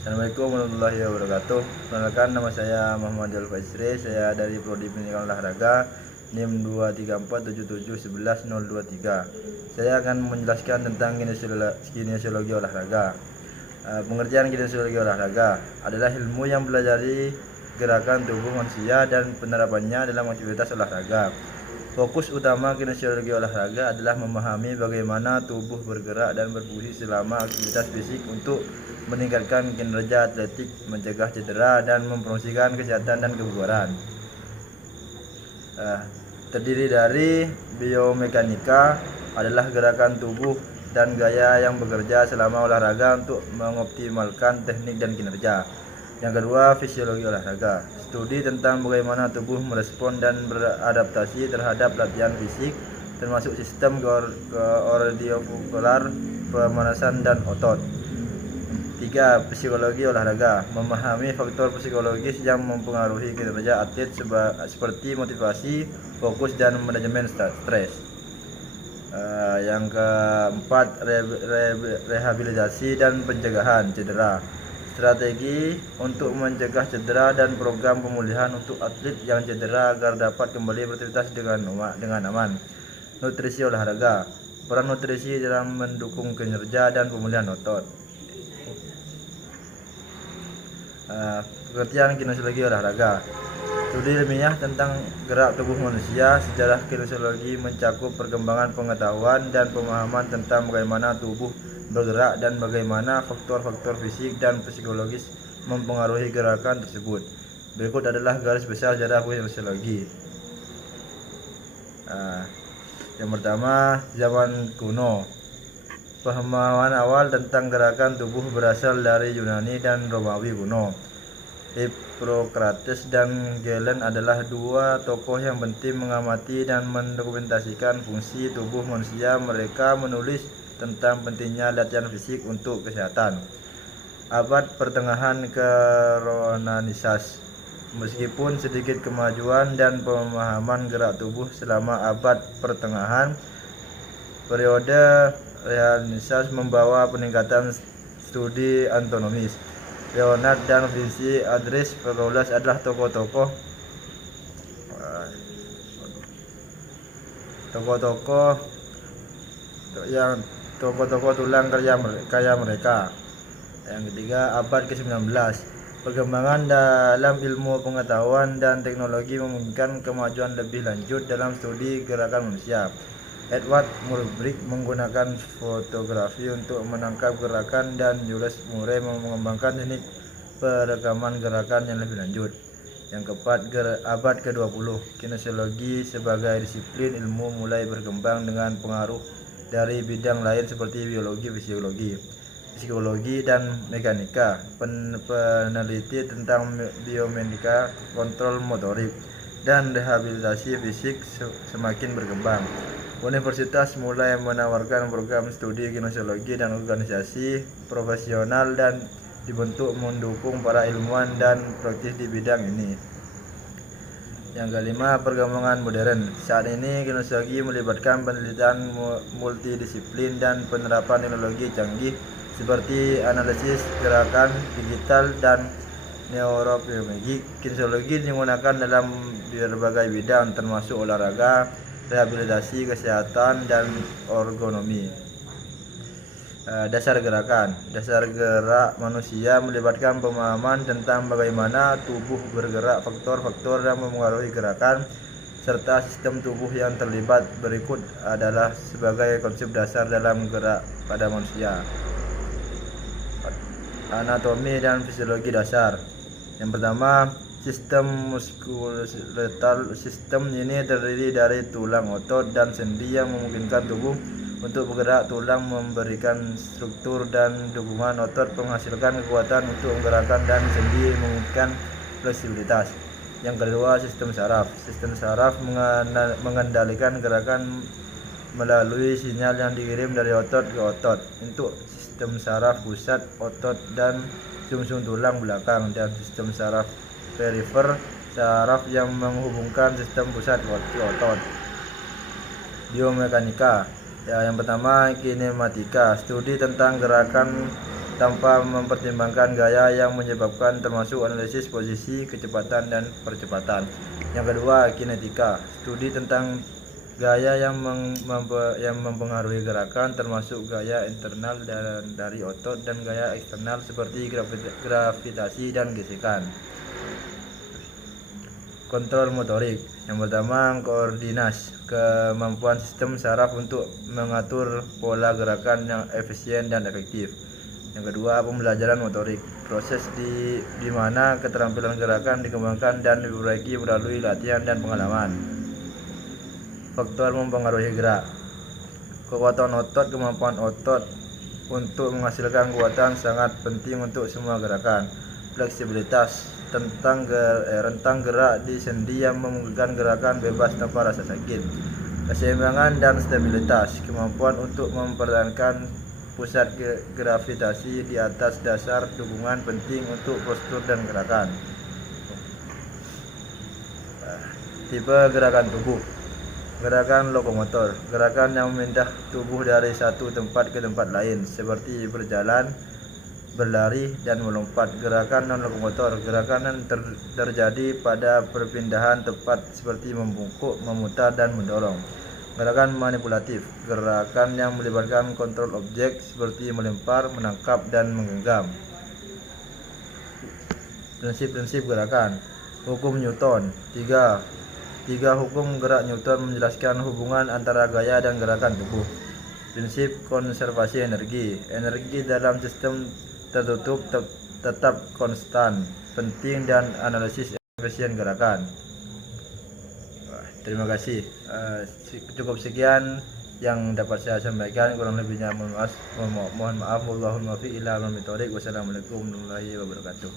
Assalamualaikum warahmatullahi wabarakatuh. Perkenalkan, nama saya Muhammad Jalfaisri. Saya dari Prodi Pendidikan Olahraga NIM 23477111023. Saya akan menjelaskan tentang kinesiologi olahraga. Pengertian kinesiologi olahraga adalah ilmu yang mempelajari gerakan tubuh manusia dan penerapannya dalam aktivitas olahraga. Fokus utama kinesiologi olahraga adalah memahami bagaimana tubuh bergerak dan berfungsi selama aktivitas fisik untuk meningkatkan kinerja atletik, mencegah cedera, dan mempromosikan kesehatan dan kebugaran. Terdiri dari biomekanika, adalah gerakan tubuh dan gaya yang bekerja selama olahraga untuk mengoptimalkan teknik dan kinerja. Yang kedua, fisiologi olahraga, studi tentang bagaimana tubuh merespon dan beradaptasi terhadap latihan fisik, termasuk sistem kardiovaskular, pemanasan, dan otot. 3. Psikologi olahraga, memahami faktor psikologis yang mempengaruhi kinerja atlet seperti motivasi, fokus, dan manajemen stres. Yang keempat, rehabilitasi dan pencegahan cedera, strategi untuk mencegah cedera dan program pemulihan untuk atlet yang cedera agar dapat kembali beraktivitas dengan aman. Nutrisi olahraga, peran nutrisi dalam mendukung kinerja dan pemulihan otot. Pengertian kinesiologi olahraga, studi ilmiah tentang gerak tubuh manusia. Sejarah kinesiologi mencakup perkembangan pengetahuan dan pemahaman tentang bagaimana tubuh bergerak dan bagaimana faktor-faktor fisik dan psikologis mempengaruhi gerakan tersebut. Berikut adalah garis besar sejarah kinesiologi. Yang pertama, zaman kuno. Pemahaman awal tentang gerakan tubuh berasal dari Yunani dan Romawi kuno. Hippocrates dan Galen adalah dua tokoh yang penting mengamati dan mendokumentasikan fungsi tubuh manusia. Mereka menulis tentang pentingnya latihan fisik untuk kesehatan. Abad pertengahan Renaissance. Meskipun sedikit kemajuan dan pemahaman gerak tubuh selama abad pertengahan, periode Renaissance membawa peningkatan studi anatomis. Leonard dan Vinci Andres Paulus adalah tokoh-tokoh tulang karya mereka. Yang ketiga, abad ke-19. Perkembangan dalam ilmu pengetahuan dan teknologi memungkinkan kemajuan lebih lanjut dalam studi gerakan manusia. Edward Murbridge menggunakan fotografi untuk menangkap gerakan, dan Julius Murray mengembangkan teknik perekaman gerakan yang lebih lanjut. Yang keempat, abad ke-20. Kinesiologi sebagai disiplin ilmu mulai berkembang dengan pengaruh dari bidang lain seperti biologi, psikologi, dan mekanika. Peneliti tentang biomekanika, kontrol motorik, dan rehabilitasi fisik semakin berkembang. Universitas mulai menawarkan program studi kinesiologi dan organisasi profesional dan dibentuk mendukung para ilmuwan dan praktis di bidang ini. Yang kelima, perkembangan modern. Saat ini kinesiologi melibatkan penelitian multidisiplin dan penerapan teknologi canggih seperti analisis gerakan digital dan neurobiologi. Kinesiologi digunakan dalam berbagai bidang termasuk olahraga, rehabilitasi, kesehatan, dan ergonomi. Dasar gerakan. Dasar gerak manusia melibatkan pemahaman tentang bagaimana tubuh bergerak, faktor-faktor yang mempengaruhi gerakan, serta sistem tubuh yang terlibat. Berikut adalah sebagai konsep dasar dalam gerak pada manusia. Anatomi dan fisiologi dasar. Yang pertama, sistem muskuloskeletal. Sistem ini terdiri dari tulang, otot, dan sendi yang memungkinkan tubuh untuk bergerak. Tulang memberikan struktur dan dukungan, otot menghasilkan kekuatan untuk menggerakkan, dan sendi memungkinkan fleksibilitas. Yang kedua, sistem saraf. Sistem saraf mengendalikan gerakan melalui sinyal yang dikirim dari otot ke otot. Untuk sistem saraf pusat, otot dan sumsum tulang belakang, dan sistem saraf perifer, saraf yang menghubungkan sistem pusat ke otot. Biomekanika. Yang pertama, kinematika, studi tentang gerakan tanpa mempertimbangkan gaya yang menyebabkan, termasuk analisis posisi, kecepatan, dan percepatan. Yang kedua, kinetika, studi tentang gaya yang mempengaruhi gerakan, termasuk gaya internal dari otot dan gaya eksternal seperti gravitasi dan gesekan. Kontrol motorik. Yang pertama, koordinasi, kemampuan sistem saraf untuk mengatur pola gerakan yang efisien dan efektif. Yang kedua, pembelajaran motorik, proses di mana keterampilan gerakan dikembangkan dan diperbaiki melalui latihan dan pengalaman. Faktor mempengaruhi gerak, kekuatan otot, kemampuan otot untuk menghasilkan kekuatan sangat penting untuk semua gerakan. Fleksibilitas, rentang gerak di sendi yang memungkinkan gerakan bebas tanpa rasa sakit. Keseimbangan dan stabilitas, kemampuan untuk mempertahankan pusat gravitasi di atas dasar dukungan penting untuk postur dan gerakan. Tipe gerakan tubuh. Gerakan lokomotor, gerakan yang memindah tubuh dari satu tempat ke tempat lain seperti berjalan, berlari, dan melompat. Gerakan non-lokomotor, gerakan yang terjadi pada perpindahan tempat seperti membungkuk, memutar, dan mendorong. Gerakan manipulatif, gerakan yang melibatkan kontrol objek seperti melempar, menangkap, dan menggenggam. Prinsip-prinsip gerakan. Hukum Newton. Tiga hukum gerak Newton menjelaskan hubungan antara gaya dan gerakan tubuh. Prinsip konservasi energi. Energi dalam sistem tertutup tetap konstan, penting, dan analisis efisien gerakan. Terima kasih. Cukup sekian yang dapat saya sampaikan, kurang lebihnya mohon maaf. Wassalamualaikum warahmatullahi wabarakatuh.